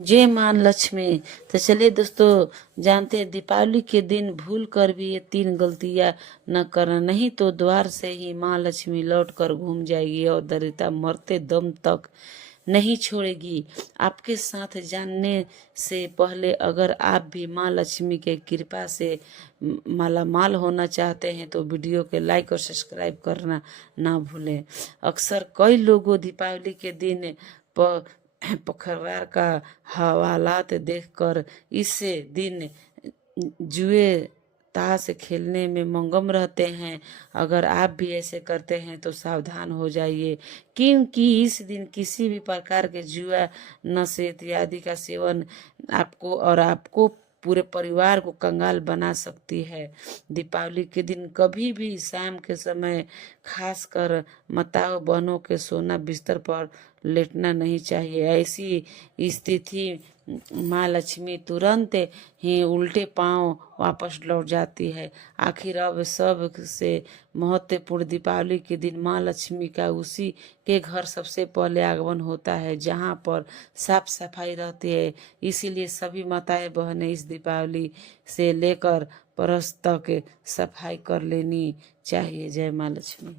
जय मां लक्ष्मी। तो चलिए दोस्तों, जानते हैं दीपावली के दिन भूल कर भी ये 3 गलतियां न करना, नहीं तो द्वार से ही मां लक्ष्मी लौट कर घूम जाएगी और दरिद्रता मरते दम तक नहीं छोड़ेगी। आपके साथ जानने से पहले अगर आप भी मां लक्ष्मी के कृपा से मालामाल होना चाहते हैं तो वीडियो के लाइक और सब्सक्राइब करना ना भूलें। अक्सर कई लोगों दीपावली के दिन पखवाड़ का हवालात देखकर इस दिन जुए ताश खेलने में मगन रहते हैं। अगर आप भी ऐसे करते हैं तो सावधान हो जाइए, क्योंकि इस दिन किसी भी प्रकार के जुआ नशे इत्यादि का सेवन आपको पूरे परिवार को कंगाल बना सकती है। दीपावली के दिन कभी भी शाम के समय खासकर माताओं बहनों के सोना बिस्तर पर लेटना नहीं चाहिए। ऐसी स्थिति माँ लक्ष्मी तुरंत ही उल्टे पांव वापस लौट जाती है। आखिर अब सब से महत्वपूर्ण दीपावली के दिन माँ लक्ष्मी का उसी के घर सबसे पहले आगमन होता है जहाँ पर साफ सफाई रहती है। इसीलिए सभी माताएं बहनें इस दीपावली से लेकर परस तक सफाई कर लेनी चाहिए। जय माँ लक्ष्मी।